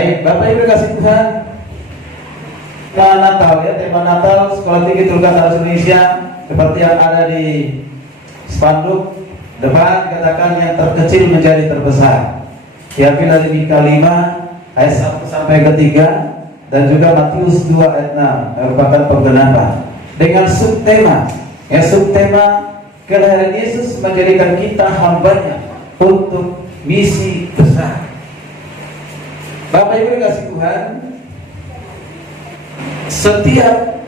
Baik, Bapak Ibu kasih Tuhan, Natal ya, tema Natal Sekolah Tinggi Tulkas Indonesia seperti yang ada di spanduk depan, katakan yang terkecil menjadi terbesar. Diambil dari Mika 5 ayat 1 sampai ke 3 dan juga Matius 2 ayat 6 merupakan penggenapan dengan subtema kelahiran Yesus menjadikan kita hambanya untuk misi besar. Bapak Ibu kasih Tuhan, setiap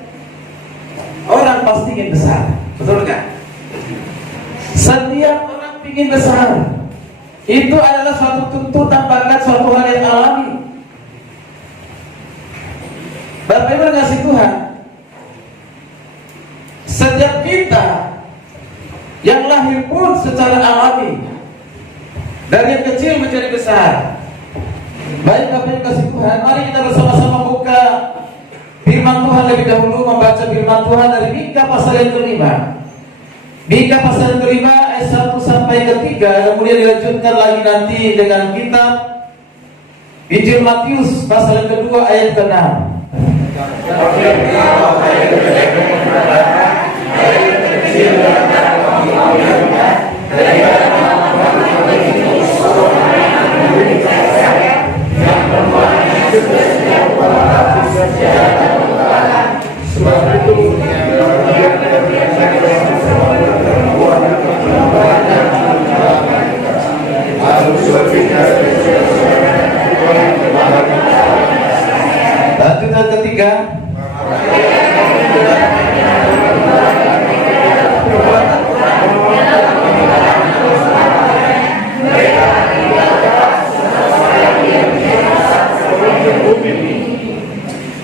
orang pasti ingin besar, betul kan? Setiap orang ingin besar. Itu adalah suatu tuntutan, bahkan suatu hal yang alami. Bapak Ibu kasih Tuhan, setiap kita yang lahir pun secara alami dari yang kecil menjadi besar. Baik Bapak Ibu kasih Tuhan, mari kita bersama-sama buka firman Tuhan lebih dahulu, membaca firman Tuhan dari Mika pasal yang kelima. Mika pasal yang kelima ayat 1 sampai ke 3, kemudian dilanjutkan lagi nanti dengan kitab Injil Matius pasal yang kedua ayat ke-6. Lanjutan ketiga,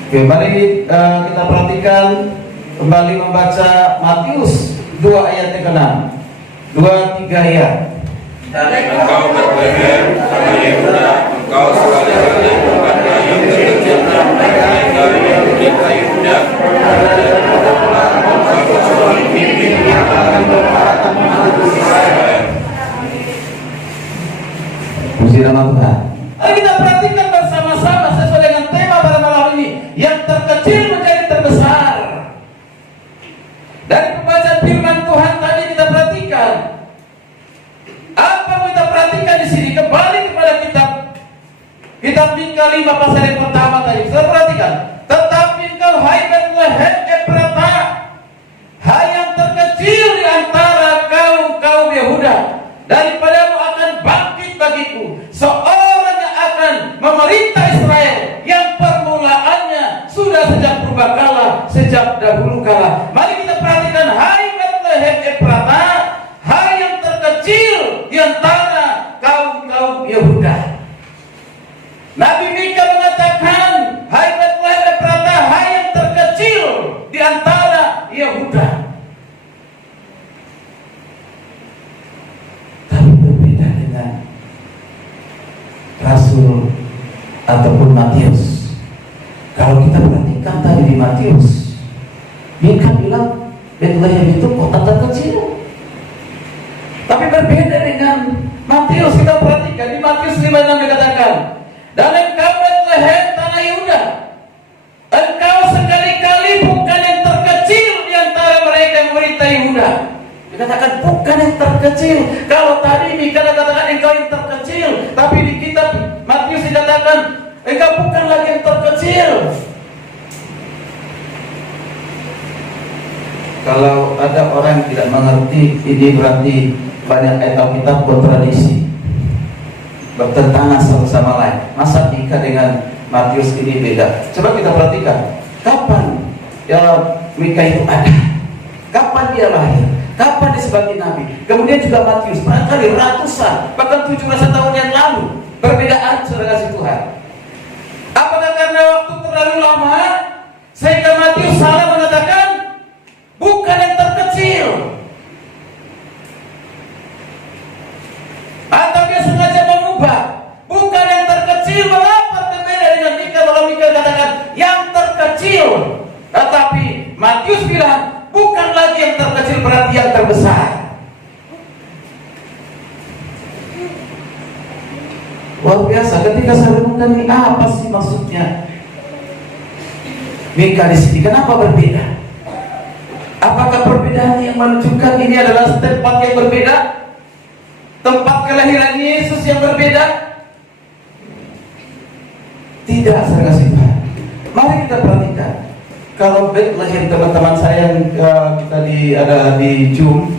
oke, mari kita perhatikan kembali membaca Matius 2 ayat yang ke-6. 2-3 ya. Dan engkau Bethlehem, tanah Yehuda, engkau sekali-kali bukanlah yang terkecil dari Yehuda Yehuda, dan engkau seorang pimpin yang akan berharap menghadapi Israel. Puji nama Tuhan. Mari kita perhatikan bersama-sama sesuai dengan tema pada malam ini, yang terkecil menjadi terbesar. Dari pembacaan firman Tuhan tadi kita perhatikan, apa yang kita perhatikan di sini? Kembali kepada kitab Mika 5 pasal yang pertama tadi. Kita perhatikan, tetapi engkau hai Bethlehem Efrata, hai yang terkecil di antara kaum Yehuda, daripadamu akan bangkit bagiku seorang yang akan memerintah Israel, yang permulaannya sudah sejak purbakala, sejak dahulu kala. Mari kita perhatikan, hai Bethlehem Efrata, hai yang terkecil di antara kaum Yehuda. Nabi Mika mengatakan, hai Bethlehem Efrata, hai yang terkecil di antara Yehuda. Tapi berbeda dengan Rasul ataupun Matius. Kalau kita perhatikan tadi di Matius, Mika bilang Bethlehem itu kota terkecil. Tapi berbeda dengan Matius. Kita perhatikan di Matius 5:6 dikatakan, dan engkau Bethlehem tanah Yehuda, engkau sekali-kali bukan yang terkecil di antara mereka yang memerintah Yehuda. Dikatakan bukan yang terkecil. Kalau tadi Mika dikatakan engkau yang terkecil, tapi di kitab Matius dikatakan engkau bukan lagi yang terkecil. Kalau ada orang yang tidak mengerti, ini berarti banyak ayat Alkitab kontradiksi, bertentangan satu sama lain. Masa Mika dengan Matius ini beda? Coba kita perhatikan, kapan ya Mika itu ada? Kapan dia lahir? Kapan dia sebagai nabi? Kemudian juga Matius, barangkali ratusan, bahkan 700 tahun yang lalu. Perbedaan, saudara kasih Tuhan. Apakah karena waktu terlalu lama sehingga Matius salah mengatakan bukan yang terkecil? Atau dia sengaja mengubah bukan yang terkecil? Mengapa berbeda dengan Mika? Kalau Mika katakan yang terkecil, tetapi Matius bilang bukan lagi yang terkecil, berarti yang terbesar. Walaupun biasa ketika saya renungkan ini, apa sih maksudnya Mika di sini? Kenapa berbeda? Apakah perbedaan yang menunjukkan ini adalah tempat yang berbeda? Tempat kelahiran Yesus yang berbeda? Tidak, saya kasih Tuhan. Mari kita perhatikan. Kalau Bethlehem, teman-teman saya yang kita ada di Zoom,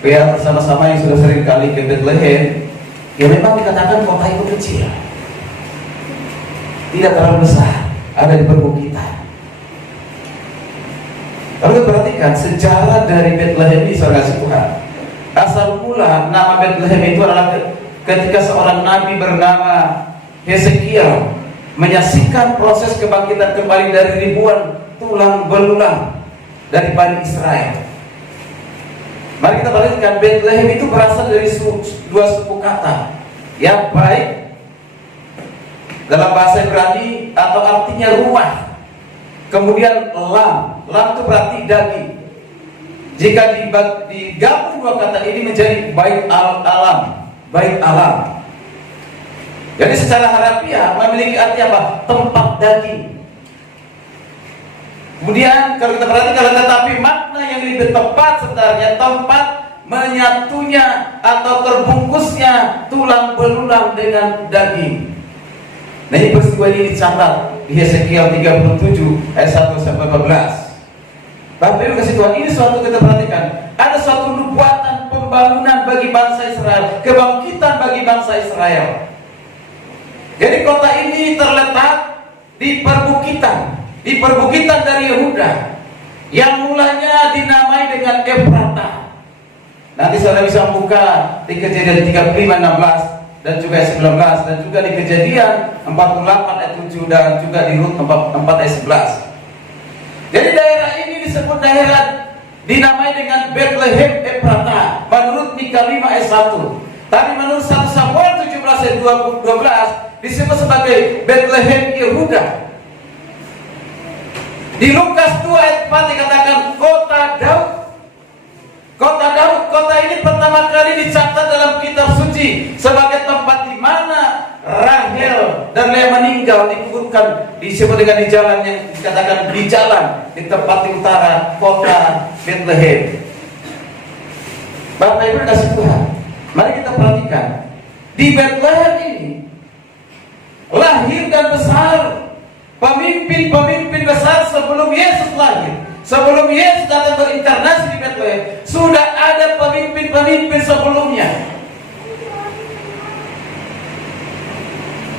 ya bersama-sama yang sudah sering kali ke Bethlehem, ya memang dikatakan kota itu kecil, tidak terlalu besar, ada di perbukitan. Lalu perhatikan sejarah dari Bethlehem ini, saudara kasih Tuhan. Asal mula nama Bethlehem itu adalah ketika seorang nabi bernama Hezekiel menyaksikan proses kebangkitan kembali dari ribuan tulang belulang dari Bani Israel. Mari kita perhatikan, Bethlehem itu berasal dari dua suku kata yang baik dalam bahasa Ibrani atau artinya rumah. Kemudian lam itu berarti daging. Jika digabung dua kata ini menjadi bait alam, bait alam. Jadi secara harafiah memiliki arti apa? Tempat daging. Kemudian kalau kita perhatikan, tetapi makna yang lebih tepat sebenarnya tempat menyatunya atau terbungkusnya tulang belulang dengan daging. Nah, ini peristiwa ini dicatat di Hezekiel 37 ayat 1 sampai 14. Bapak Ibu kasih Tuhan, ini suatu kita perhatikan, ada suatu nubuatan pembangunan bagi bangsa Israel, kebangkitan bagi bangsa Israel. Jadi kota ini terletak di perbukitan dari Yehuda, yang mulanya dinamai dengan Efrata. Nanti saudara bisa membuka di Kejadian 35 16 dan juga ayat 19, dan juga di Kejadian 48 ayat 7, dan juga di Rut 4 ayat 11. Jadi daerah ini disebut daerah dinamai dengan Bethlehem Efrata menurut Mika 5 ayat 1. Tapi menurut 1 Samuel 17 ayat 12 disebut sebagai Bethlehem Yehuda. Di Lukas 2 ayat 4 dikatakan kota Daud. Kota Daud, kota ini pertama kali dicatat dalam kitab suci sebagai tempat di mana Rahel dan Lea meninggal, dikuburkan, disebut dengan di jalan yang dikatakan di jalan di tempat di utara kota Bethlehem. Bapak Ibu kasih Tuhan, mari kita perhatikan di Bethlehem ini lahir dan besar pemimpin-pemimpin besar sebelum Yesus lahir. Sebelum Yesus datang berinkarnasi di Bethlehem, sudah ada pemimpin-pemimpin sebelumnya.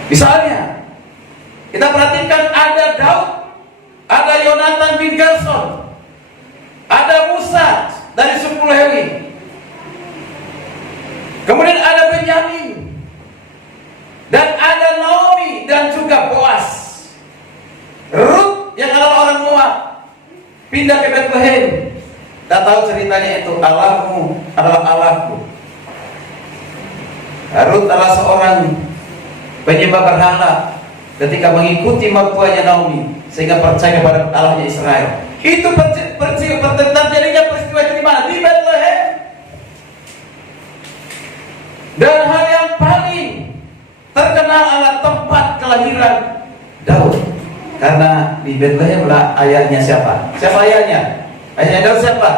Misalnya, kita perhatikan ada Daud, ada Yonatan bin Gerson, ada Musa dari suku Lewi, kemudian ada Benyamin, dan ada Naomi dan juga Boas. Rut yang adalah orang Moab pindah ke Bethlehem. Tak tahu ceritanya itu, Allahmu adalah Allahku. Rut adalah seorang penyembah berhala ketika mengikuti mertuanya Naomi, sehingga percaya kepada Allahnya Israel. Itu terjadinya peristiwa itu di mana? Di Bethlehem. Dan hal yang paling terkenal adalah tempat kelahiran Daud. Karena di Bethlehem lah ayahnya siapa? Siapa ayahnya? Ayahnya Daud siapa?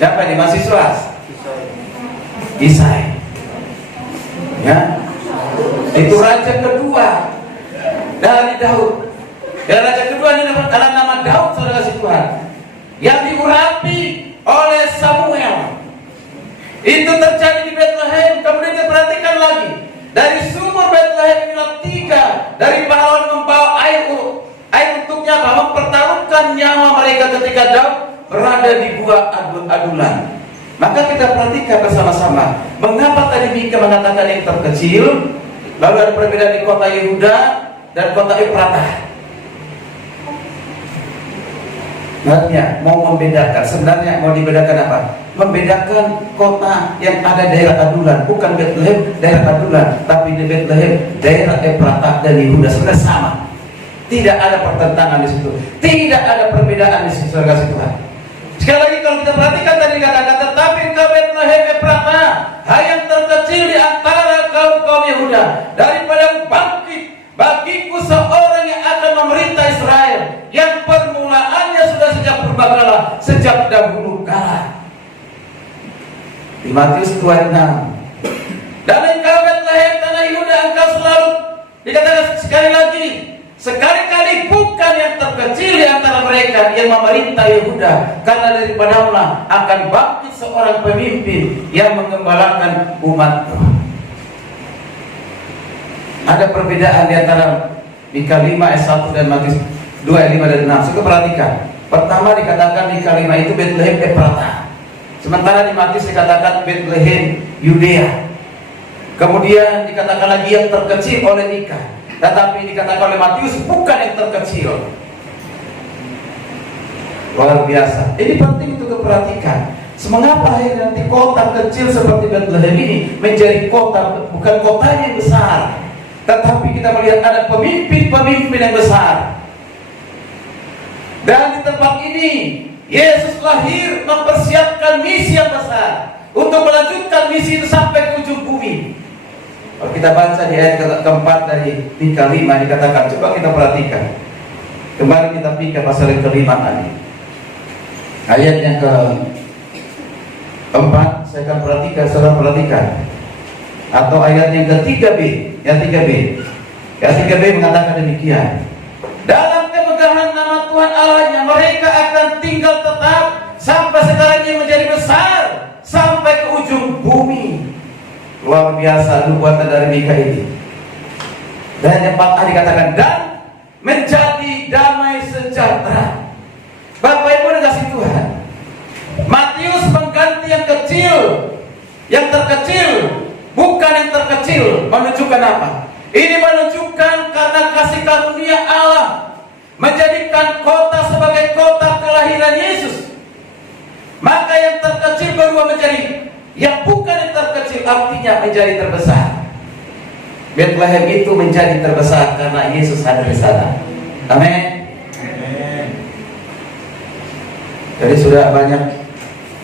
Siapa ini? Mahasiswa? Isai. Ya, itu raja kedua dari Daud. Dan raja kedua ini adalah nama Daud, saudara kasih Tuhan, yang diurapi oleh Samuel. Itu terjadi di Bethlehem. Kemudian kita perhatikan lagi, dari sumur Bethlehem inilah 3 dari pahlawan membawa air untuknya apa? Mempertaruhkan nyawa mereka ketika Daud berada di gua adulan. Maka kita perhatikan bersama-sama, mengapa tadi Mika mengatakan yang terkecil, lalu ada perbedaan di kota Yehuda dan kota Efrata. Artinya mau membedakan, sebenarnya mau dibedakan apa? Membedakan kota yang ada daerah adulan, bukan Bethlehem daerah adulan, tapi di Bethlehem daerah Efrata dan Yehuda sebenarnya sama. Tidak ada pertentangan di situ, tidak ada perbedaan di situ, saudara kasih Tuhan. Sekali lagi kalau kita perhatikan tadi kata-kata, tapi ke Bethlehem Efrata, hai yang terkecil di antara kaum-kaum Yehuda, Yehuda, daripada bangkit bagiku seorang yang akan memerintah Israel, yang permulaannya sudah sejak purbakala, sejak dahulu kala. Di Matius 26. Dan engkau Betlehem tanah Yehuda, engkau selalu dikatakan sekali lagi, sekali-kali bukan yang terkecil di antara mereka yang memerintah Yehuda, karena daripadamu akan bangkit seorang pemimpin yang mengembalakan umatku. Ada perbedaan di antara Mika 5 ayat 1 dan Matius 2 ayat 5 dan 6. Suka perhatikan. Pertama dikatakan Mika 5 itu Bethlehem Efrata. Sementara di Matius dikatakan Bethlehem Yudea. Kemudian dikatakan lagi yang terkecil oleh Mika, tetapi dikatakan oleh Matius bukan yang terkecil. Luar biasa. Ini penting untuk diperhatikan. Mengapa akhirnya nanti kota kecil seperti Bethlehem ini menjadi kota, bukan kota yang besar, tetapi kita melihat ada pemimpin-pemimpin yang besar. Dan di tempat ini Yesus lahir mempersiapkan misi yang besar untuk melanjutkan misi itu sampai ke ujung bumi. Kalau kita baca di ayat keempat dari Mika 5 dikatakan, coba kita perhatikan. Kembali kita pikir pasal yang kelima tadi. Ayat yang keempat, saya akan perhatikan, saudara perhatikan. Atau ayat yang ketiga B, yang 3B. Yang 3B mengatakan demikian. Dalam kemegahan nama Tuhan Allahnya, mereka akan tinggal tetap sampai sekarang ini menjadi besar, sampai ke ujung bumi. Luar biasa nubuatan dari Mika ini. Dan yang 4A dikatakan, dan menjadi damai sejahtera. Bapak Ibu dikasih Tuhan, Matius mengganti yang kecil, yang terkecil, bukan yang terkecil. Menunjukkan apa? Ini menunjukkan karena kasih karunia Allah menjadikan kota sebagai kota kelahiran Yesus. Maka yang terkecil berubah menjadi yang bukan yang terkecil, artinya menjadi terbesar. Bethlehem itu menjadi terbesar karena Yesus hadir di sana. Amin. Jadi sudah banyak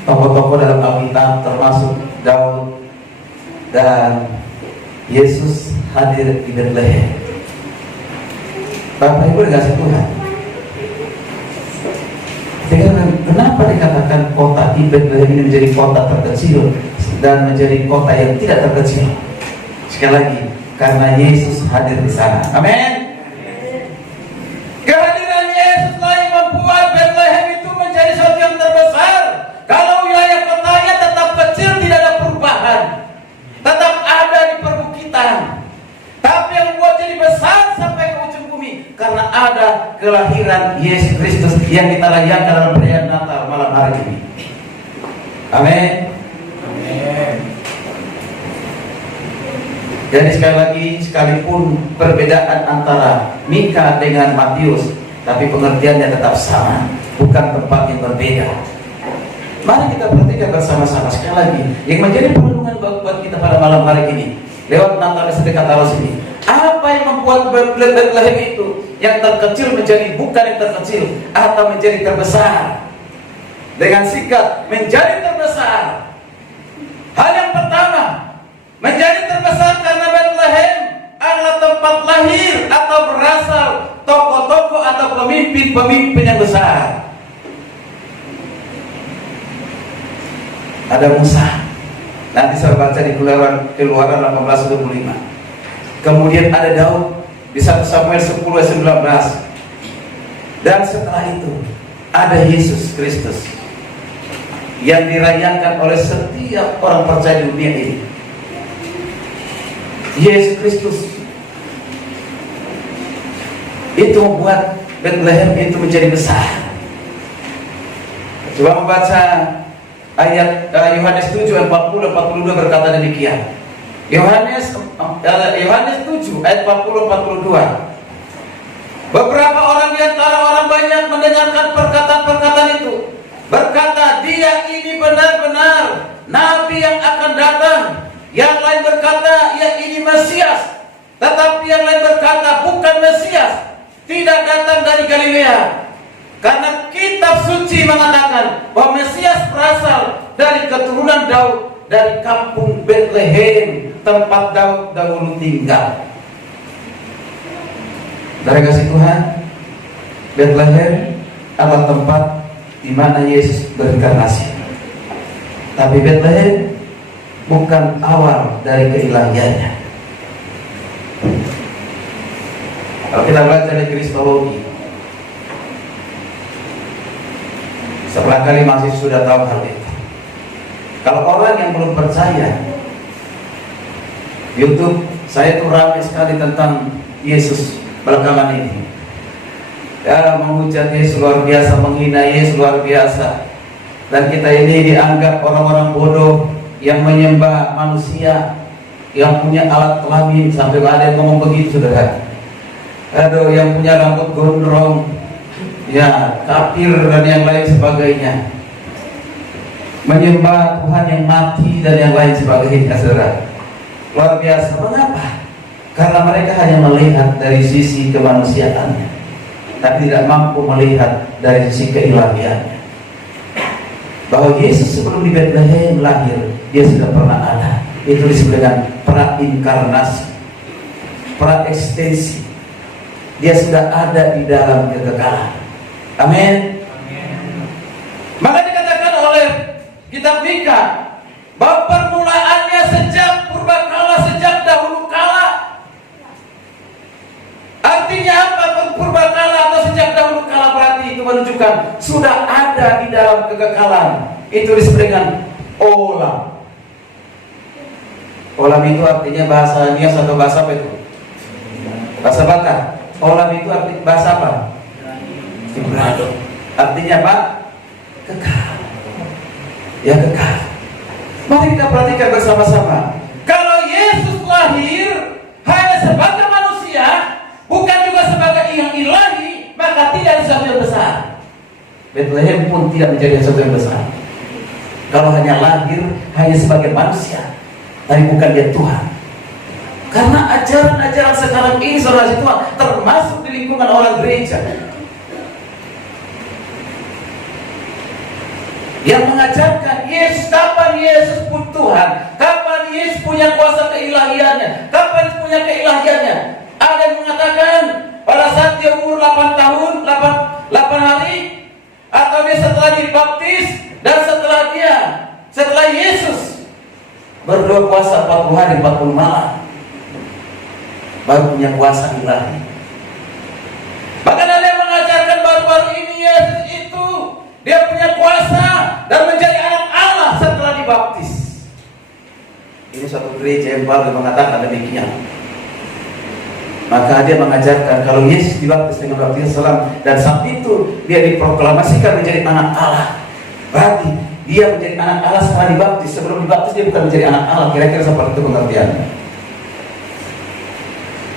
tokoh-tokoh dalam Alkitab termasuk Daud, dan Yesus hadir di Bethlehem. Bapak Ibu dikasih Tuhan. Kenapa dikatakan kota di Bethlehem ini menjadi kota terkecil dan menjadi kota yang tidak terkecil? Sekali lagi, karena Yesus hadir di sana. Amin. Kehadiran Yesus lah yang membuat Bethlehem itu menjadi sesuatu yang terbesar. Kalau wilayah kotanya tetap kecil, tidak ada perubahan, tetap ada di perbukitan. Tapi yang membuat jadi besar sampai ke ujung bumi karena ada kelahiran Yesus Kristus yang kita rayakan dalam perayaan Natal malam hari ini. Amin. Amin. Jadi sekali lagi, sekalipun perbedaan antara Mika dengan Matius, tapi pengertiannya tetap sama, bukan tempat yang berbeda. Mari kita perhatikan bersama-sama sekali lagi yang menjadi perlindungan buat kita pada malam hari ini lewat Natal Sedekah Taros ini. Apa yang membuat Bethlehem itu yang terkecil menjadi bukan yang terkecil atau menjadi terbesar? Dengan sikap menjadi terbesar. Hal yang pertama, menjadi terbesar karena Bethlehem adalah tempat lahir atau berasal tokoh-tokoh atau pemimpin-pemimpin yang besar. Ada Musa. Nanti saya baca di Keluaran 18:25. Kemudian ada Daud di 1 Samuel 10:19. Dan setelah itu ada Yesus Kristus yang dirayakan oleh setiap orang percaya di dunia ini. Yesus Kristus itu membuat Bethlehem itu menjadi besar. Coba membaca ayat Yohanes 7 ayat 40-42 berkata demikian. Yohanes 7 ayat 40-42. Beberapa orang di antara orang banyak mendengarkan perkataan-perkataan itu, berkata, dia ini benar-benar nabi yang akan datang. Yang lain berkata, ya ini Mesias. Tetapi yang lain berkata, bukan Mesias, tidak datang dari Galilea. Karena kitab suci mengatakan bahwa Mesias berasal dari keturunan Daud, dari kampung Bethlehem, tempat Daud dahulu tinggal. Dari kasih Tuhan, Bethlehem adalah tempat di mana Yesus berinkarnasi. Tapi Bethlehem bukan awal dari keilahiannya. Kalau kita baca dari Kristologi, sebelah kali masih sudah tahu hal itu. Kalau orang yang belum percaya, YouTube saya tuh ramai sekali tentang Yesus belakangan ini. Ya, menghujat Yesus luar biasa, menghina Yesus luar biasa. Dan kita ini dianggap orang-orang bodoh yang menyembah manusia, yang punya alat kelamin. Sampai ada yang ngomong begitu, saudara. Aduh, yang punya rambut gondrong, ya, kafir dan yang lain sebagainya. Menyembah Tuhan yang mati dan yang lain sebagainya, saudara. Luar biasa. Mengapa? Karena mereka hanya melihat dari sisi kemanusiaannya, tapi tidak mampu melihat dari sisi keilahiannya. Bahwa Yesus sebelum di Bethlehem lahir, dia sudah pernah ada. Itu disebut dengan pra-inkarnasi, pra-eksistensi. Dia sudah ada di dalam kekekalan. Amin. Maka dikatakan oleh kitab Mika bahwa permulaannya sejak purbakala, sejak dahulu kala. Artinya apa? Purbakala atau sejak dahulu kala berarti itu menunjukkan sudah ada di dalam kekekalan. Itu disebut dengan olam. Olam itu artinya bahasa Nias atau bahasa apa itu? Bahasa Batak. Olam itu arti bahasa apa? Ibrani. Artinya apa? Kekal. Ya, kekal. Mari kita perhatikan bersama-sama. Kalau Yesus lahir hanya sebagai manusia, bukan juga sebagai yang ilahi, maka tidak ada sesuatu yang besar. Bethlehem pun tidak menjadi sesuatu yang besar. Kalau hanya lahir hanya sebagai manusia, tapi bukan dia Tuhan. Karena ajaran-ajaran sekarang ini, saudara Tuhan, termasuk di lingkungan orang gereja, yang mengajarkan Yesus, kapan Yesus pun Tuhan, kapan Yesus punya kuasa keilahiannya, kapan Yesus punya keilahiannya. Ada yang mengatakan pada saat dia umur 8 tahun, 8 hari, atau dia setelah dibaptis, dan setelah Yesus berdoa puasa 40 hari 40 malam, baru punya kuasa ilahi. Bahkan ada yang mengajarkan baru-baru ini Yesus itu dia punya kuasa dan menjadi anak Allah setelah dibaptis. Ini suatu gereja yang baru mengatakan demikian. Maka dia mengajarkan kalau Yesus dibaptis dengan baptisan salam, dan saat itu dia diproklamasikan menjadi anak Allah. Berarti dia menjadi anak Allah setelah dibaptis. Sebelum dibaptis dia bukan menjadi anak Allah. Kira-kira seperti itu pengertiannya.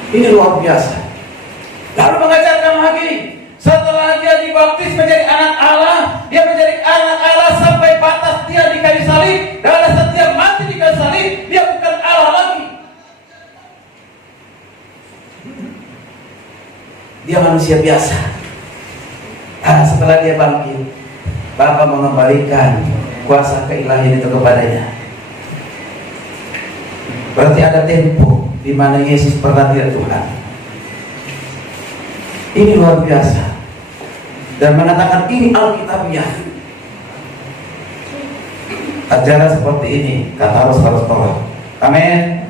Ini luar biasa. Lalu mengajarkan lagi, setelah dia dibaptis menjadi anak Allah, dia menjadi anak Allah sampai batas dia di kayu salib. Dan setiap mati di kayu salib, dia bukan Allah lagi. Dia manusia biasa. Setelah dia bangkit, Bapa mengembalikan kuasa keilahian itu kepadanya. Berarti ada tempo di mana Yesus pernah tidak Tuhan. Ini luar biasa. Dan mengatakan ini Alkitabiah. Ajaran seperti ini kata harus tolak. Amin.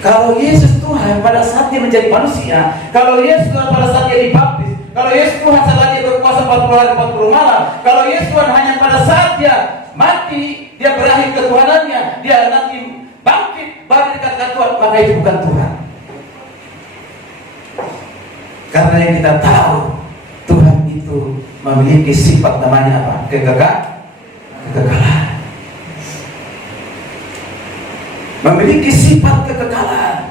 Kalau Yesus Tuhan pada saat dia menjadi manusia, kalau Yesus Tuhan pada saat dia dibaptis, kalau Yesus Tuhan setelah dia berpuasa 40 hari 40 malam, kalau Yesus Tuhan hanya pada saat dia mati, dia berakhir ketuhanannya, dia nanti bangkit baru dikatakan Tuhan, maka itu bukan Tuhan. Karena yang kita tahu, Tuhan itu memiliki sifat namanya apa? Kekekalan. Memiliki sifat kekekalan.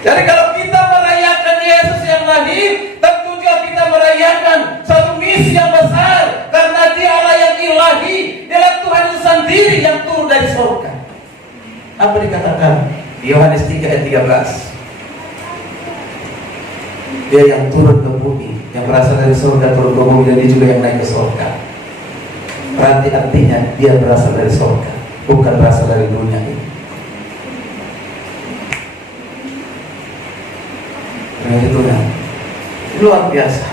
Jadi kalau kita merayakan Yesus yang lahir, tentu juga kita merayakan satu misi yang besar, karena dia Allah yang ilahi, dia adalah Tuhan sendiri yang turun dari surga. Apa dikatakan di Yohanes 3 ayat 13? Dia yang turun ke bumi, yang berasal dari surga turun ke bumi, dan dia juga yang naik ke surga. Berarti artinya dia berasal dari surga. bukan berasal dari dunia ini. Karena itu luar biasa.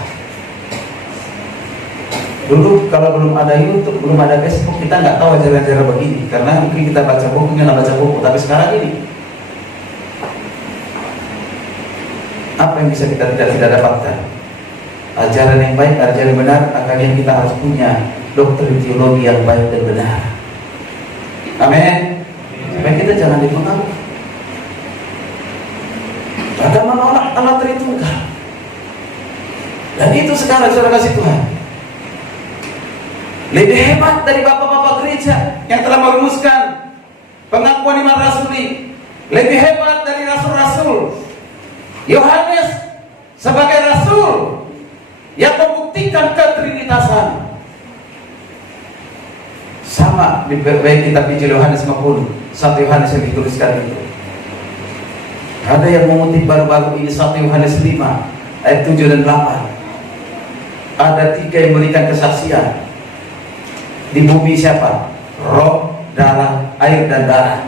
Dulu kalau belum ada YouTube, belum ada Facebook, kita nggak tahu ajaran-ajaran begini. Karena mungkin kita baca buku, kita baca buku. Tapi sekarang ini, apa yang bisa kita tidak dapatkan? Ajaran yang baik, ajaran yang benar. Akhirnya kita harus punya doktrin teologi yang baik dan benar. Amin. Supaya kita jangan dipengaruhi. Agama menolak Allah Tritunggal. Dan itu sekarang saudara kasih Tuhan. Lebih hebat dari bapak-bapak gereja yang telah merumuskan pengakuan iman rasuli. Lebih hebat dari rasul-rasul. Yohanes sebagai rasul yang membuktikan ketrinitasan. Sama di baik kitab Injil Yohanes maupun 1 Yohanes yang dituliskan itu. Ada yang mengutip baru-baru ini 1 Yohanes 5 ayat 7 dan 8. Ada 3 yang memberikan kesaksian. Di bumi siapa? Roh, darah, air dan darah.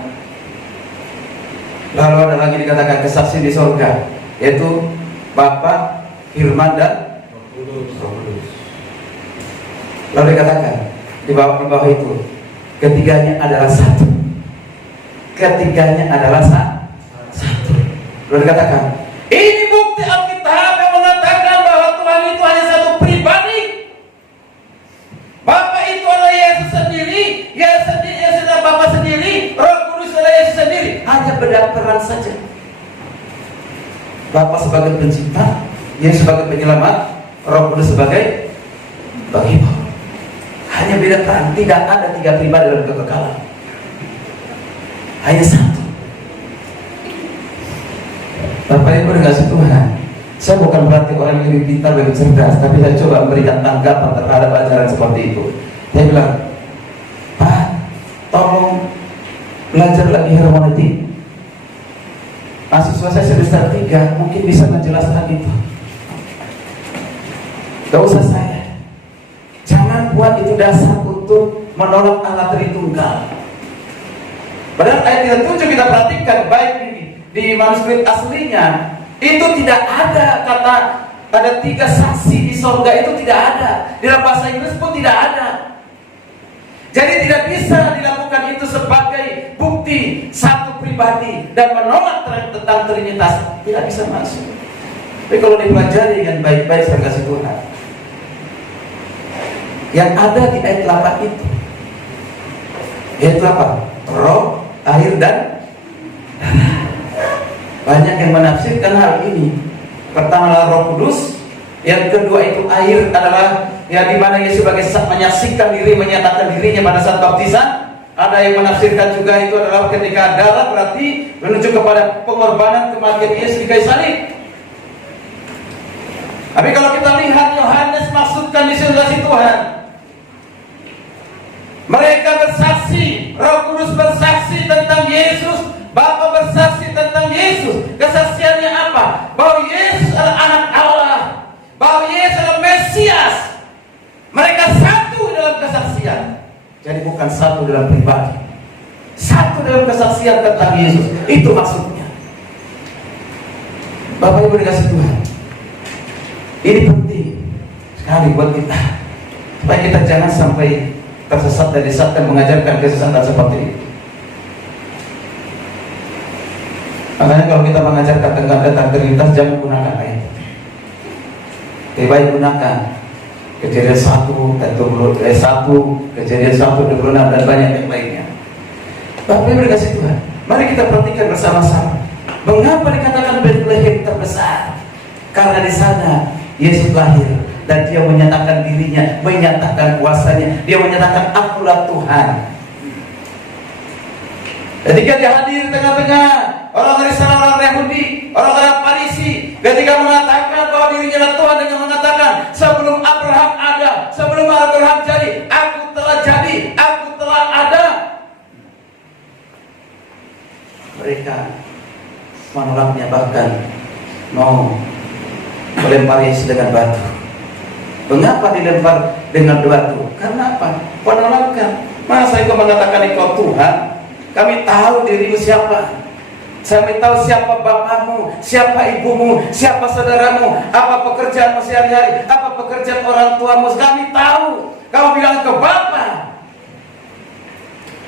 Lalu ada lagi dikatakan kesaksian di sorga, yaitu Bapa, Firman dan Roh Kudus. Lalu dikatakan di bawah itu, ketiganya adalah satu. Ketiganya adalah satu. Lalu dikatakan, ini bukti Alkitab yang mengatakan bahwa Tuhan itu hanya satu pribadi. Bapa itu adalah Yesus sendiri, Yesus adalah Bapa sendiri, Roh Kudus adalah Yesus sendiri. Hanya beda peran saja. Bapa sebagai pencipta, Yesus sebagai penyelamat, Roh Kudus sebagai penghibur. Hanya beda peran, tidak ada 3 pribadi dalam kekekalan. Hanya satu. Bapak Ibu dikasih Tuhan, saya bukan berarti orang yang lebih pintar, lebih cerdas, tapi saya coba memberikan tanggapan terhadap ajaran seperti itu. Saya bilang, Pak, tolong belajar lagi hermeneutik. Mahasiswa saya semester 3 mungkin bisa menjelaskan itu. Gak usah saya. Jangan buat itu dasar untuk menolak Allah Tritunggal. Padahal ayat 37 kita perhatikan baik di manuskrip aslinya, itu tidak ada kata ada 3 saksi di sorga, itu tidak ada. Di dalam bahasa Inggris pun tidak ada. Jadi tidak bisa dilakukan itu sebagai bukti satu pribadi dan menolak tentang Trinitas. Tidak bisa masuk. Tapi kalau dipelajari dengan baik-baik saya kasih Tuhan, yang ada di ayat 8 itu, yaitu apa? Roh, air dan darah. Banyak yang menafsirkan hal ini. Pertama adalah Roh Kudus, yang kedua itu air adalah ya di mana Yesus sebagai menyaksikan diri, menyatakan dirinya pada saat baptisan. Ada yang menafsirkan juga itu adalah ketika darah, berarti menunjuk kepada pengorbanan kematian Yesus di kayu salib. Tapi kalau kita lihat Yohanes maksudkan di sini Tuhan, mereka bersaksi, Roh Kudus bersaksi tentang Yesus, Bapa bersaksi tentang Yesus. Kesaksiannya apa? Bahwa Yesus adalah anak Allah, bahwa Yesus adalah Mesias. Mereka satu dalam kesaksian. Jadi bukan satu dalam pribadi, satu dalam kesaksian tentang Yesus. Itu maksudnya. Bapak Ibu dikasih Tuhan, ini penting sekali buat kita, supaya kita jangan sampai tersesat dan disesatkan mengajarkan kesesatan seperti itu. Makanya kalau kita mengajarkan tentang Trinitas, jangan gunakan ayat. Lebih baik gunakan Kejadian 1, Kejadian 1:26 dan banyak yang lainnya. Bapak Ibu dikasih Tuhan, mari kita perhatikan bersama-sama. Mengapa dikatakan Bethlehem terbesar? Karena di sana Yesus lahir dan dia menyatakan dirinya, menyatakan kuasanya. Dia menyatakan akulah Tuhan. Ketika dia hadir di tengah-tengah orang dari sana, orang Yahudi, orang Farisi, ketika mengatakan bahwa dirinya adalah Tuhan dengan mengatakan, sebelum Abraham ada, sebelum Abraham jadi, aku telah jadi, aku telah ada. Mereka menolaknya, bahkan mau melempar Yesus dengan batu. Mengapa dilempar dengan batu? Karena apa? Penolakan. Masa engkau mengatakan engkau Tuhan? Kami tahu dirimu siapa. Kami tahu siapa bapakmu, siapa ibumu, siapa saudaramu, apa pekerjaanmu sehari-hari, apa pekerjaan orang tuamu. Kami tahu. Kau bilang ke Bapa.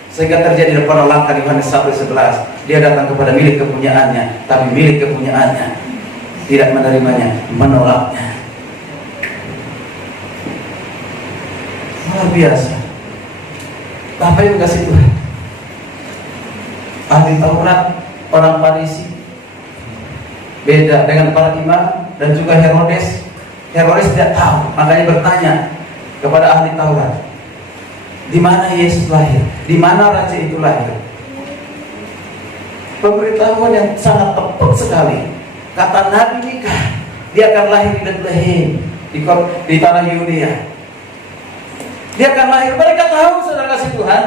Sehingga terjadi penolakan. Yohanes 1:11. Dia datang kepada milik kepunyaannya, tapi milik kepunyaannya tidak menerimanya, menolaknya. Luar biasa. Bapak Ibu kasih Tuhan. Ahli Taurat, orang Farisi, beda dengan para imam dan juga Herodes. Herodes tidak tahu, makanya bertanya kepada ahli Taurat, di mana Yesus lahir? Di mana raja itu lahir? Pemberitahuan yang sangat tepat sekali. Kata Nabi Mika, dia akan lahir di Bethlehem, di tanah Yudea. Dia akan lahir. Mereka tahu, saudara kasih Tuhan.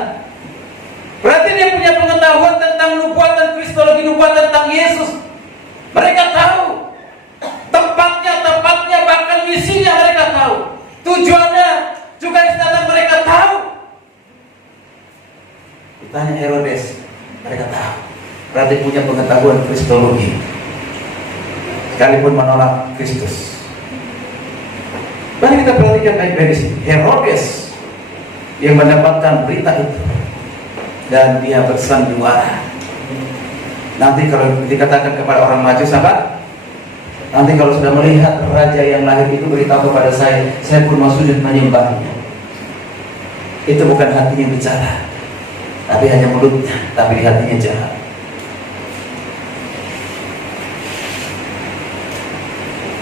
Berarti dia punya pengetahuan tentang nubuatan kristologi, nubuatan tentang Yesus. Mereka tahu tempatnya, bahkan misinya mereka tahu. Tujuannya juga datang mereka tahu. Ditanya Herodes, mereka tahu. Berarti punya pengetahuan kristologi. Sekalipun menolak Kristus. Mari kita perhatikan baik-baik di sini. Herodes yang mendapatkan berita itu, dan dia bersandiwara. Nanti kalau dikatakan kepada orang Majus apa? Nanti kalau sudah melihat raja yang lahir itu, beritahu kepada saya pun mau sujud menyembahnya. Itu bukan hatinya yang bicara, tapi hanya mulutnya, tapi di hatinya jahat.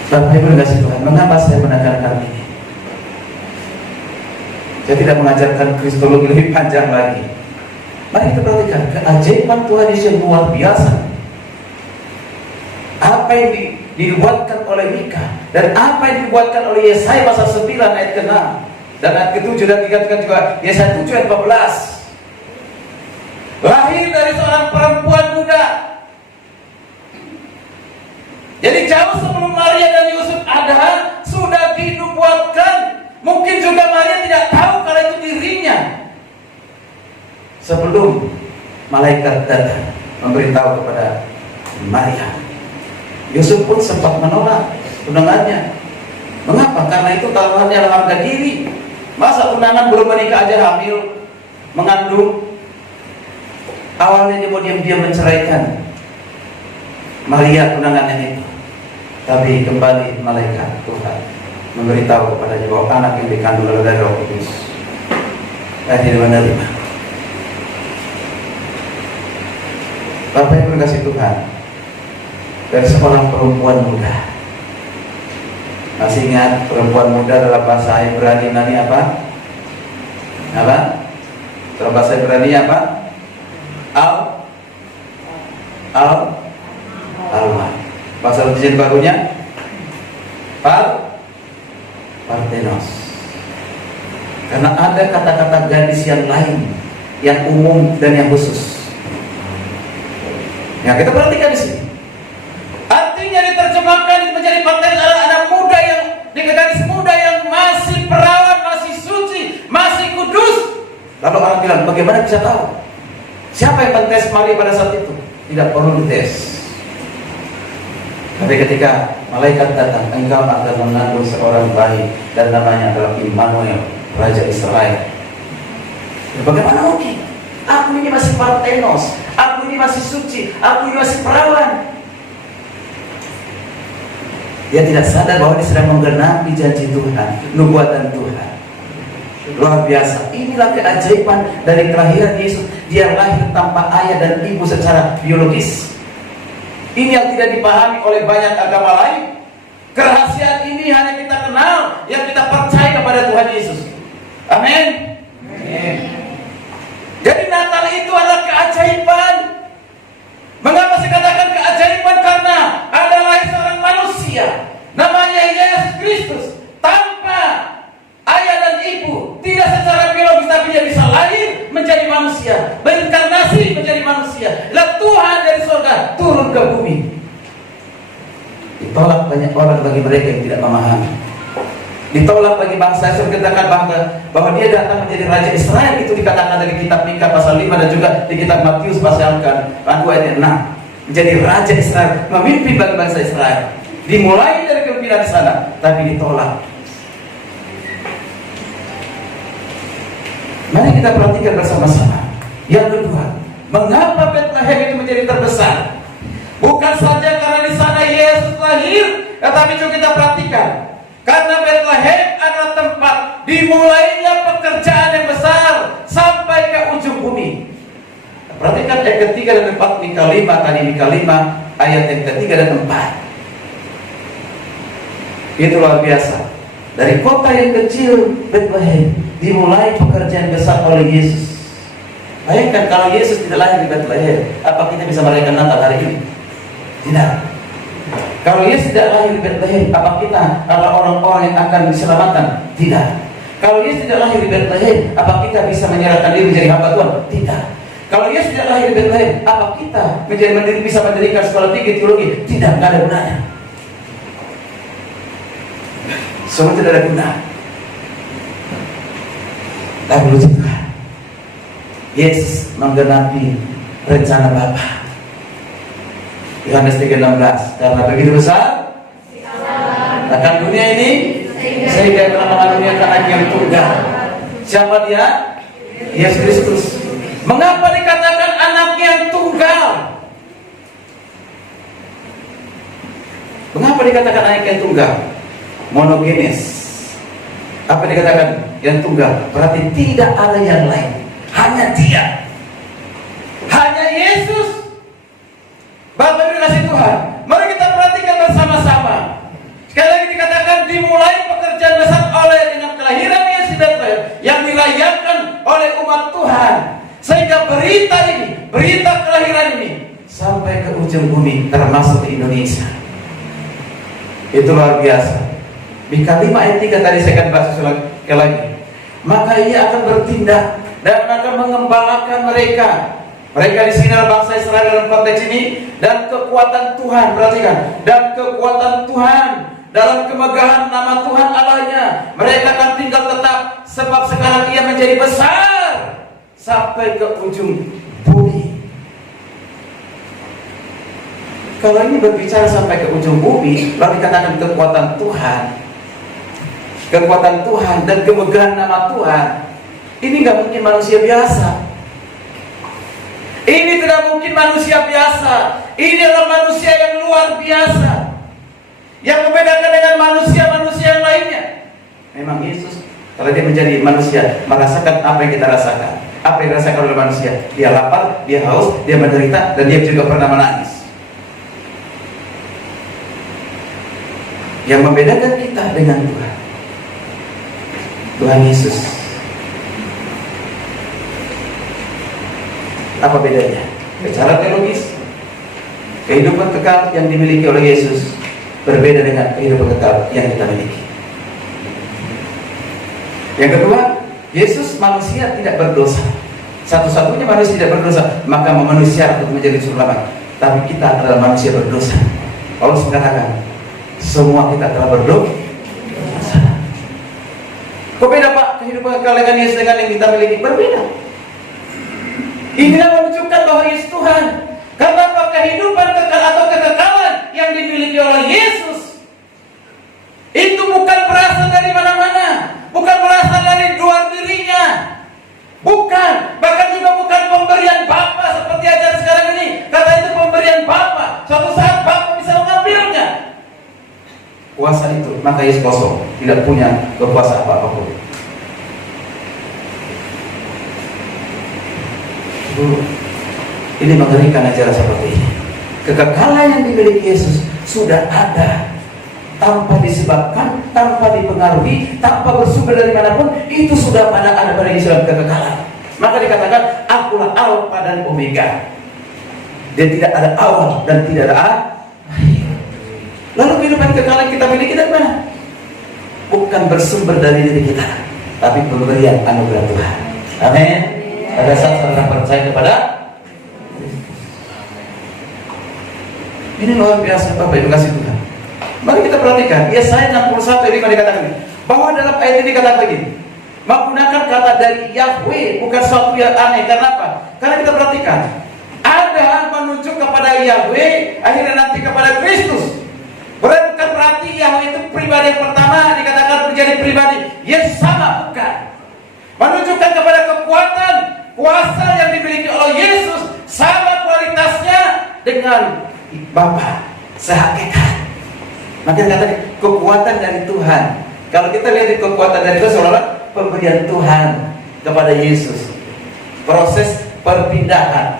Bapak Ibu kasih Tuhan, mengapa saya menekankan ini? Saya tidak mengajarkan kristologi lebih panjang lagi. Mari kita perhatikan keajaiban Tuhan Yesus yang luar biasa. Apa yang dibuatkan oleh Mika dan apa yang dibuatkan oleh Yesaya pasal 9 ayat ke-6 dan ayat ke-7, dan dikatakan juga Yesaya 7 ayat 14. Lahir dari seorang perempuan muda. Jadi jauh sebelum Maria dan Yusuf ada, sudah dinubuatkan. Mungkin juga Maria tidak tahu kalau itu dirinya. Sebelum malaikat datang memberitahu kepada Maria, Yusuf pun sempat menolak undangannya. Mengapa? Karena itu taruhannya dalam harga diri. Masa undangan belum menikah aja hamil, mengandung. Awalnya dia mau diam-diam menceraikan Maria undangannya itu. Tapi kembali malaikat Tuhan memberitahu kepadanya bahwa anak yang dikandung oleh dari Roh Kudus dan dia menerima. Bapak Ibu kasih Tuhan, dari seorang perempuan muda. Masih ingat perempuan muda dalam bahasa Ibrani nanti apa? Apa? Dalam bahasa Ibrani apa? Alma. Bahasa Perjanjian barunya Parthenos. Karena ada kata-kata gadis yang lain, yang umum dan yang khusus. Ya, kita perhatikan di sini. Artinya diterjemahkan menjadi Parthenos adalah anak muda yang, gadis muda yang masih perawan, masih suci, masih kudus. Lalu orang bilang, bagaimana bisa tahu? Siapa yang mentes Maria pada saat itu? Tidak perlu dites. Tapi ketika malaikat datang, engkau akan mengandung seorang bayi dan namanya adalah Immanuel, Raja Israel. Bagaimana mungkin? Aku ini masih Parthenos, aku ini masih suci, aku ini masih perawan. Dia tidak sadar bahwa dia sedang menggenapi janji Tuhan, nubuatan Tuhan. Luar biasa. Inilah keajaiban dari kelahiran Yesus. Dia lahir tanpa ayah dan ibu secara biologis. Ini yang tidak dipahami oleh banyak agama lain. Kerahasiaan ini hanya kita kenal, yang kita percaya kepada Tuhan Yesus. Amin. Jadi Natal itu adalah keajaiban. Mengapa saya katakan keajaiban? Karena ada lahir seorang manusia, namanya Yesus Kristus, tanpa ayah dan ibu, tidak secara biologis, tapi dia bisa lahir menjadi manusia, berinkarnasi menjadi manusia. Lah Tuhan dari surga turun ke bumi. Ditolak banyak orang bagi mereka yang tidak memahami. Ditolak bagi bangsa Israel, dikatakan bahwa dia datang menjadi Raja Israel. Itu dikatakan dari kitab Mika pasal 5 dan juga di kitab Matius pasal 2 ayat 6. Menjadi Raja Israel, memimpin bagi bangsa Israel. Dimulai dari kepimpinan di sana, tapi ditolak. Mari kita perhatikan bersama-sama. Yang kedua, mengapa Bethlehem itu menjadi terbesar? Bukan saja karena di sana Yesus lahir, tetapi juga kita perhatikan karena Bethlehem adalah tempat dimulainya pekerjaan yang besar sampai ke ujung bumi. Perhatikan ayat ketiga dan keempat Mika 5, tadi Mika 5 ayat yang ketiga dan keempat. Itu luar biasa. Dari kota yang kecil Bethlehem dimulai pekerjaan besar oleh Yesus. Bayangkan kalau Yesus tidak lahir di Bethlehem, apa kita bisa merayakan Natal hari ini? Tidak. Kalau Yesus tidak lahir di Bethlehem, apa kita adalah orang-orang yang akan diselamatkan? Tidak. Kalau Yesus tidak lahir di Bethlehem, apa kita bisa menyerahkan diri menjadi hamba Tuhan? Tidak. Kalau Yesus tidak lahir di Bethlehem, apa kita bisa mendirikan sekolah tinggi teologi? Tidak, tidak ada gunanya. Semua tidak ada guna. Tapi lucu Tuhan, Yesus menggenapi rencana Bapa. Yohanes 3:16, karena begitu besar akan dunia ini sehingga telah mengaruniakan anak yang tunggal. Siapa dia? Yesus Kristus. Mengapa dikatakan anak yang tunggal? Mengapa dikatakan anak yang tunggal? Monogenes. Apa dikatakan yang tunggal? Berarti tidak ada yang lain, hanya dia, hanya Yesus. Bapak Ibu kasih Tuhan, mari kita perhatikan bersama-sama. Sekali lagi dikatakan dimulai pekerjaan besar oleh dengan kelahiran Yesus Bethlehem yang dirayakan oleh umat Tuhan, sehingga berita ini, berita kelahiran ini sampai ke ujung bumi, termasuk di Indonesia. Itu luar biasa. Mika 5 ayat 3 tadi saya akan bahas sekali lagi. Maka ia akan bertindak dan akan mengembalakan mereka. Mereka di sini adalah bangsa Israel dalam konteks ini, dan kekuatan Tuhan, perhatikan, dan kekuatan Tuhan dalam kemegahan nama Tuhan Allahnya. Mereka akan tinggal tetap, sebab sekarang ia menjadi besar sampai ke ujung bumi. Kalau ini berbicara sampai ke ujung bumi, lalu dikatakan kekuatan Tuhan, kekuatan Tuhan dan kemegahan nama Tuhan. Ini nggak mungkin manusia biasa. Ini tidak mungkin manusia biasa. Ini adalah manusia yang luar biasa, yang membedakan dengan manusia-manusia yang lainnya. Memang Yesus, kalau dia menjadi manusia, merasakan apa yang kita rasakan. Apa yang dirasakan oleh manusia? Dia lapar, dia haus, dia menderita, dan dia juga pernah menangis. Yang membedakan kita dengan Tuhan, Tuhan Yesus. Apa bedanya? Secara teologis, kehidupan kekal yang dimiliki oleh Yesus berbeda dengan kehidupan kekal yang kita miliki. Yang kedua, Yesus manusia tidak berdosa. Satu-satunya manusia tidak berdosa, maka memenuhi syarat untuk menjadi selamat. Tapi kita adalah manusia berdosa. Paulus mengatakan, semua kita telah berdosa. Kok beda Pak kehidupan kekal dengan Yesus dengan yang kita miliki? Berbeda. Inilah menunjukkan bahwa Yesus Tuhan. Karena apa? Kehidupan kekal atau kekekalan yang dimiliki oleh Yesus itu bukan berasal dari mana-mana, bukan berasal dari luar dirinya, bukan, bahkan juga bukan pemberian Bapa seperti ajaran sekarang ini. Kata itu pemberian Bapa, suatu saat Bapa bisa mengambilnya. Kuasa itu, maka Yesus kosong, tidak punya kekuasaan apapun. Ini mengerikan ajaran seperti ini. Kekekalan yang dimiliki Yesus sudah ada, tanpa disebabkan, tanpa dipengaruhi, tanpa bersumber dari manapun. Itu sudah ada pada Yesus dalam kekekalan. Maka dikatakan, akulah Alfa dan Omega. Dia tidak ada awal dan tidak ada akhir. Lalu kehidupan kekekalan kita miliki dari mana? Bukan bersumber dari diri kita, tapi pemberian anugerah Tuhan. Amin. Pada saat saudara percaya kepada, ini luar biasa Bapak Ibu kasih Tuhan. Mari kita perhatikan Yesaya 61:5 dikatakan, Bahwa dalam ayat ini dikatakan begini, menggunakan kata dari Yahweh bukan suatu yang aneh. Karena apa? Karena kita perhatikan, ada menunjuk kepada Yahweh, akhirnya nanti kepada Kristus. Bukan berarti Yahweh itu pribadi yang pertama dikatakan menjadi pribadi yang sama, bukan. Menunjukkan kepada kekuatan, kuasa yang dimiliki oleh Yesus sama kualitasnya dengan Bapa sehakikat. Makanya kata kekuatan dari Tuhan. Kalau kita lihat di kekuatan dari Tuhan, saudara, pemberian Tuhan kepada Yesus, proses perpindahan.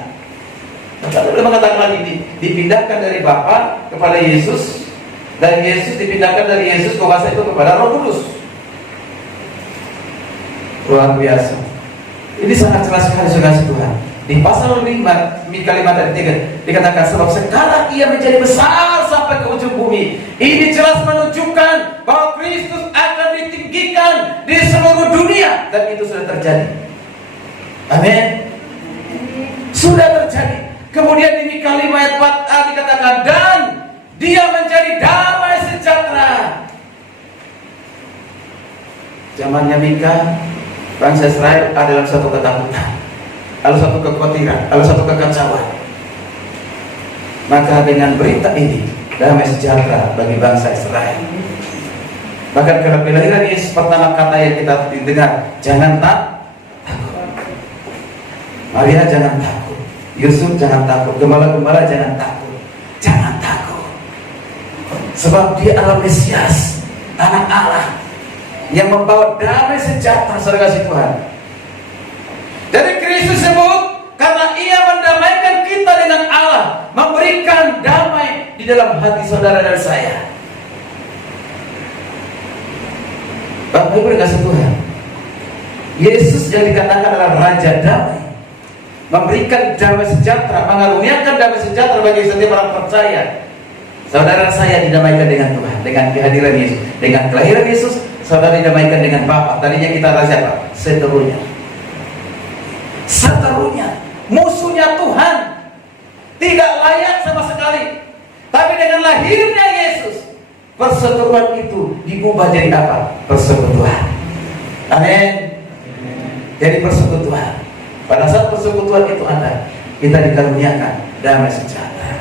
Kita boleh mengatakan lagi dipindahkan dari Bapa kepada Yesus, dari Yesus dipindahkan dari Yesus kuasa itu kepada Roh Kudus. Luar biasa. Ini sangat jelas sekali saudara Tuhan. Di pasal 5, kalimat ayat 3 dikatakan, sebab sekarang ia menjadi besar sampai ke ujung bumi. Ini jelas menunjukkan bahwa Kristus akan ditinggikan di seluruh dunia, dan itu sudah terjadi. Amin. Sudah terjadi. Kemudian di Mika 5 ayat 4a dikatakan, dan dia menjadi damai sejahtera. Zamannya Mika, bangsa Israel ada dalam satu ketakutan, ada satu kekhawatiran, ada satu kekacauan. Maka dengan berita ini, damai sejahtera bagi bangsa Israel. Bahkan kalau kelahiran Yesus, pertama kata yang kita dengar, jangan takut. Maria jangan takut, Yusuf jangan takut, gembala-gembala jangan takut. Jangan takut, sebab dia adalah Mesias, anak Allah, yang membawa damai sejahtera, saudara kasih Tuhan. Jadi Kristus sebut karena ia mendamaikan kita dengan Allah, memberikan damai di dalam hati saudara dan saya. Bapak Ibu dikasih Tuhan, Yesus yang dikatakan adalah Raja Damai, memberikan damai sejahtera, mengaruniakan damai sejahtera bagi setiap orang percaya. Saudara saya didamaikan dengan Tuhan, dengan kehadiran Yesus, dengan kelahiran Yesus. Saudara didamaikan dengan Bapa. Tadinya kita adalah siapa? Seterunya. Seterunya, musuhnya Tuhan, tidak layak sama sekali. Tapi dengan lahirnya Yesus, perseteruan itu diubah jadi apa? Persekutuan. Amin. Jadi persekutuan. Pada saat persekutuan itu ada, kita dikaruniakan damai sejahtera.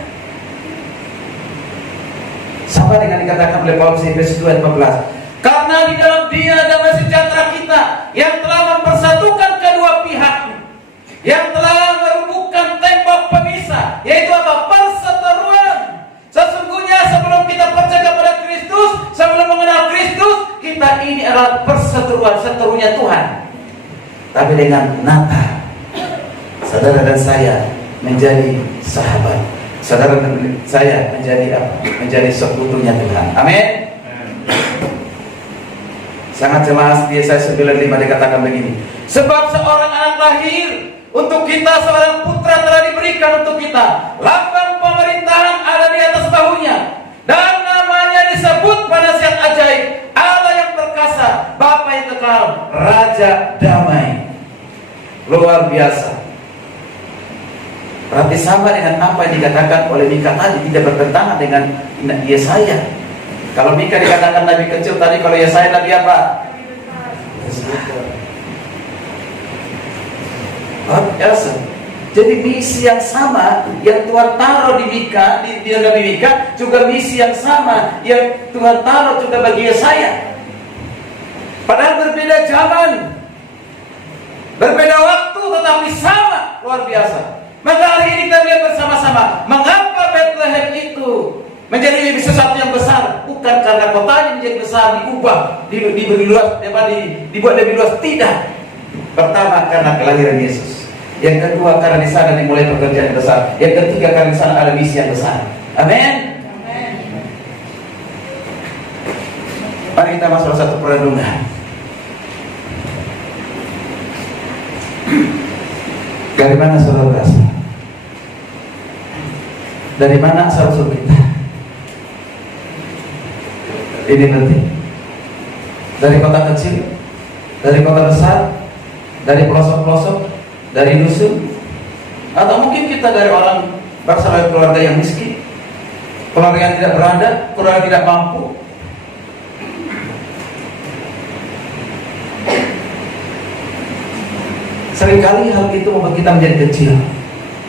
Sama dengan dikatakan oleh Paulus di Efesus 2 ayat 14. Karena di dalam Dia damai sejahtera kita, yang telah mempersatukan kedua pihak, yang telah merubuhkan tembok pemisah, yaitu apa? Perseteruan. Sesungguhnya sebelum kita percaya kepada Kristus, sebelum mengenal Kristus, kita ini adalah perseteruan, seterunya Tuhan. Tapi dengan Natal, saudara dan saya menjadi sahabat. Saudara dan saya menjadi apa? Menjadi sekutunya Tuhan. Amin. Sangat jelas di Yesaya 9:5 dikatakan begini. Sebab seorang anak lahir untuk kita, seorang putra telah diberikan untuk kita. Lambang pemerintahan ada di atas bahunya, dan namanya disebut Penasihat Ajaib, Allah yang perkasa, Bapa yang kekal, Raja Damai. Luar biasa. Berarti sama dengan apa yang dikatakan oleh Mika tadi, tidak bertentangan dengan Yesaya. Kalau Mika dikatakan nabi kecil tadi, kalau Yesaya nabi apa? Luar biasa. Jadi misi yang sama yang Tuhan taruh di Mika, di Nabi Mika, juga misi yang sama yang Tuhan taruh juga bagi Yesaya. Padahal berbeda zaman, berbeda waktu, tetapi sama. Luar biasa. Maka hari ini kita lihat bersama-sama, mengapa Bethlehem itu menjadi sesuatu yang besar. Bukan karena kotanya menjadi besar, diubah, diberi luas, dibuat lebih luas. Tidak. Pertama, karena kelahiran Yesus. Yang kedua, karena di sana dimulai pekerjaan yang besar. Yang ketiga, karena di sana ada misi yang besar. Amin. Mari kita masuk satu perenungan. Dari mana saudara berasal? Dari mana asal usul kita? Ini penting. Dari kota kecil, dari kota besar, dari pelosok-pelosok, dari dusun, atau mungkin kita dari orang berasal dari keluarga yang miskin, keluarga yang tidak berada, keluarga yang tidak mampu. Seringkali hal itu membuat kita menjadi kecil.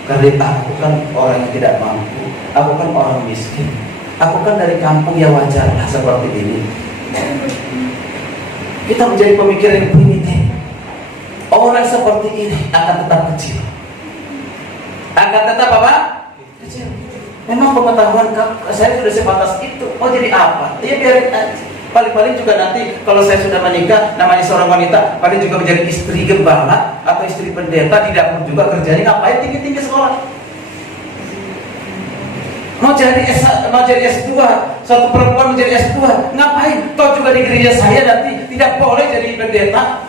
Karena aku kan orang yang tidak mampu, aku kan orang miskin, aku kan dari kampung yang wajarlah seperti ini. Kita menjadi pemikiran yang primitif. Orang seperti ini akan tetap kecil. Akan tetap apa? Kecil. Memang pengetahuan saya sudah sebatas itu. Mau jadi apa? Ya biarin aja. Paling-paling juga nanti kalau saya sudah menikah, namanya seorang wanita, paling juga menjadi istri gembala atau istri pendeta, tidak pun juga kerjanya ngapain tinggi-tinggi sekolah. Mau jadi S2, suatu perempuan menjadi S2, ngapain? Toh juga di gereja saya nanti tidak boleh jadi pendeta.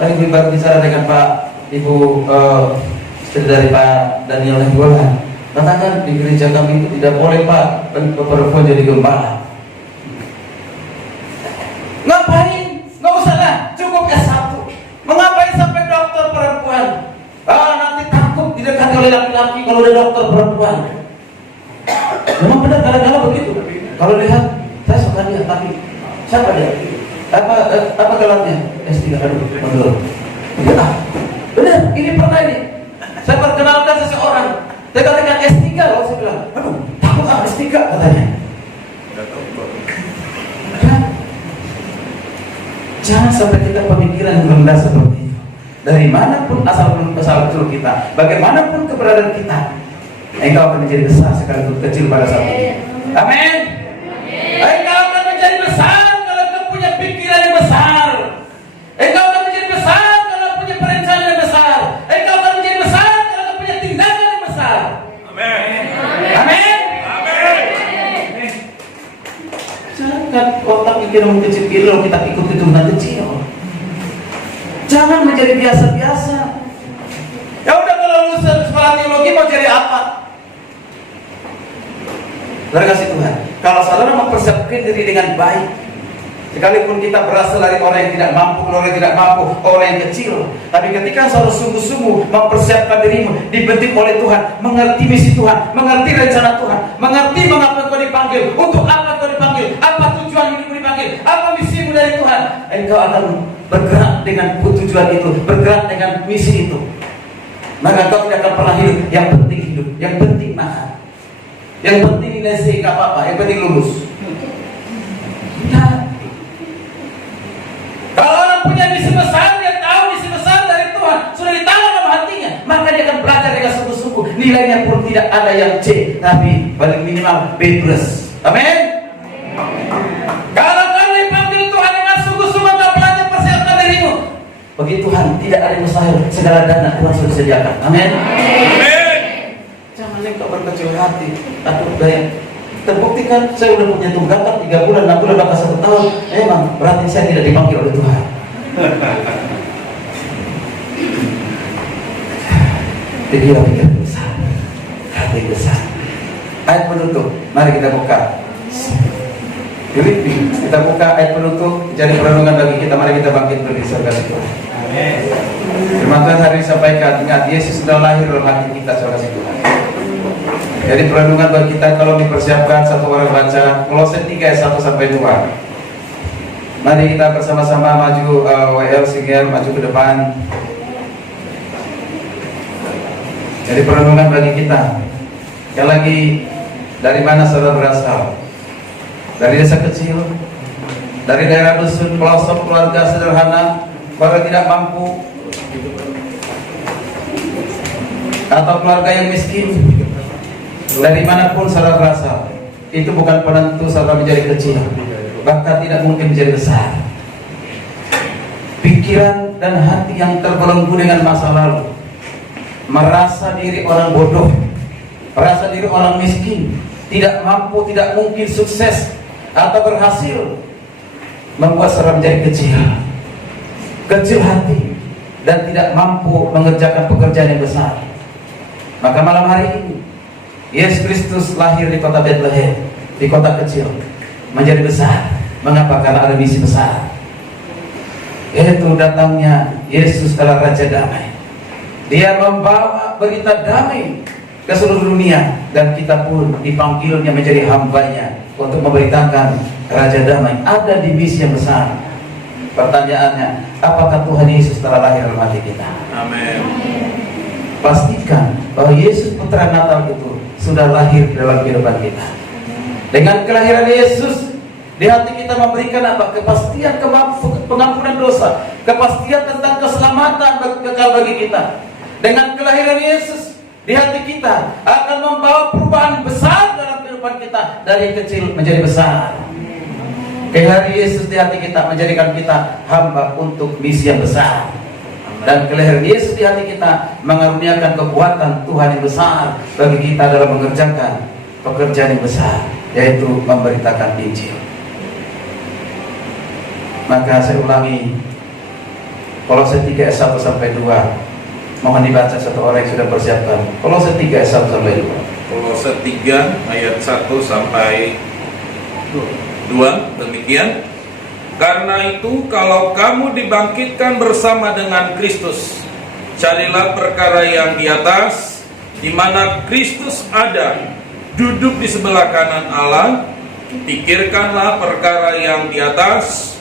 Paling gue baru bicara dengan Pak Ibu istri dari Pak Daniel Henggolan. Katakan di gereja kami itu tidak boleh Pak perempuan jadi gembala. Ngapain? Nggak usah lah, cukup S1. Mengapain sampai dokter perempuan? Nanti takut didekati oleh laki-laki kalau ada dokter perempuan. Memang benar kadang-kadang begitu. Kalau lihat, saya suka dia, tapi siapa dia? Apa gelarnya? S3, aduh, menurut. Benar, ini pernah ini. Saya perkenalkan seseorang. Saya katakan S3 loh, saya bilang, aduh, takut S3 katanya. Jangan sampai kita pemikiran yang rendah seperti itu. Dari manapun asal usul kita, bagaimanapun keberadaan kita, engkau akan menjadi besar sekalipun kecil pada saat itu. Amin. Engkau akan menjadi besar kalau engkau punya pikiran yang besar. Engkau akan menjadi besar kalau punya perencanaan yang besar. Engkau akan menjadi besar kalau engkau punya tindakan yang besar. Amin. Amin. Jangan otak pikiran kecil-kecil kita ikut hitungan kecil. Jangan menjadi biasa-biasa. Ya udah kalau lulus sekolah teologi mau jadi apa? Terkasih Tuhan, kalau saudara mempersiapkan diri dengan baik, sekalipun kita berasal dari orang yang tidak mampu, orang yang kecil, tapi ketika saudara sungguh-sungguh mempersiapkan dirimu, dibentuk oleh Tuhan, mengerti misi Tuhan, mengerti rencana Tuhan, mengerti mengapa kau dipanggil, untuk apa kau dipanggil, apa tujuan hidupmu dipanggil, apa misimu dari Tuhan, engkau akan bergerak dengan tujuan itu, bergerak dengan misi itu. Maka kau tidak akan pernah hidup, yang penting makan, yang penting nasi nggak apa-apa, yang penting lulus. Nah, kalau orang punya misi besar, dia tahu misi besar dari Tuhan, sudah ditanam dalam hatinya, maka dia akan belajar dengan sungguh-sungguh. Nilainya pun tidak ada yang C, tapi paling minimal B+. Amin. Kalau kau dipanggil Tuhan dengan sungguh-sungguh, kau belajar persiapkan dirimu. Bagi Tuhan tidak ada yang mustahil, segala dana Tuhan sudah sediakan. Amin. Jangan engkau berkecil hati atau gaya. Terbukti kan saya udah punya tunggakan 3 bulan, 6 bulan, bahkan 1 tahun. Emang berarti saya tidak dipanggil oleh Tuhan. Pikiran besar, hati besar. Ayat penutup, mari kita buka. Filipi, kita buka ayat penutup, jadi perenungan bagi kita. Mari kita bangkit berdiri surga Tuhan. Firman Tuhan hari ini sampaikan, ingat Yesus sudah lahir dalam hati kita, surga Tuhan. Jadi perenungan bagi kita, kalau dipersiapkan satu orang baca Kolose 3 ayat 1 sampai 2. Mari kita bersama-sama maju, WL Singer maju ke depan. Jadi perenungan bagi kita. Sekali lagi, dari mana saudara berasal? Dari desa kecil, dari daerah dusun, pelosok, keluarga sederhana, keluarga tidak mampu, atau keluarga yang miskin. Dari manapun saudara berasal, itu bukan penentu saudara menjadi kecil, bahkan tidak mungkin menjadi besar. Pikiran dan hati yang terbelenggu dengan masa lalu, merasa diri orang bodoh, merasa diri orang miskin, tidak mampu, tidak mungkin sukses atau berhasil, membuat saudara menjadi kecil hati, dan tidak mampu mengerjakan pekerjaan yang besar. Maka malam hari ini Yesus Kristus lahir di kota Bethlehem, di kota kecil, menjadi besar. Mengapa? Karena ada misi besar, yaitu datangnya Yesus adalah Raja Damai. Dia membawa berita damai ke seluruh dunia, dan kita pun dipanggilnya menjadi hambanya untuk memberitakan Raja Damai. Ada di misi yang besar. Pertanyaannya, apakah Tuhan Yesus telah lahir dalam hati kita? Amin. Pastikan bahwa Yesus Putra Natal itu sudah lahir dalam kehidupan kita. Dengan kelahiran Yesus di hati kita memberikan apa? Kepastian pengampunan dosa, kepastian tentang keselamatan kekal bagi kita. Dengan kelahiran Yesus di hati kita akan membawa perubahan besar dalam kehidupan kita, dari kecil menjadi besar. Kelahiran Yesus di hati kita menjadikan kita hamba untuk misi yang besar. Dan kelahiran Yesus di hati kita mengaruniakan kekuatan Tuhan yang besar bagi kita dalam mengerjakan pekerjaan yang besar, yaitu memberitakan Injil. Maka saya ulangi, Kolose 3 ayat 1 sampai 2. Mohon dibaca satu orang yang sudah persiapkan. Kolose 3 ayat 1 sampai 2. Kolose 3 ayat 1 sampai 2 demikian. Karena itu kalau kamu dibangkitkan bersama dengan Kristus, carilah perkara yang di atas, di mana Kristus ada, duduk di sebelah kanan Allah. Pikirkanlah perkara yang di atas,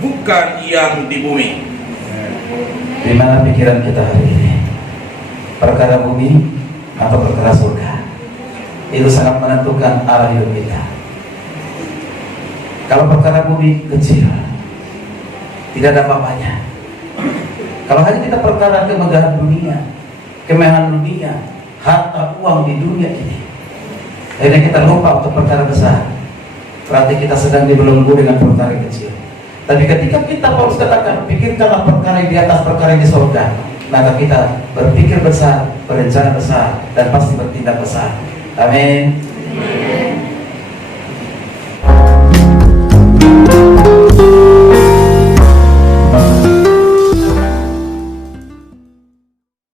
bukan yang di bumi. Di mana pikiran kita hari ini? Perkara bumi atau perkara surga? Itu sangat menentukan arah hidup kita. Kalau perkara bumi kecil, tidak ada apa-apanya. Kalau hanya kita perkara kemegahan dunia, kemewahan dunia, harta uang di dunia ini, akhirnya kita lupa untuk perkara besar. Berarti kita sedang dibelenggu dengan perkara yang kecil. Tapi ketika kita Paulus katakan, pikirkanlah perkara yang di atas, perkara yang di surga, maka kita berpikir besar, berencana besar, dan pasti bertindak besar. Amin.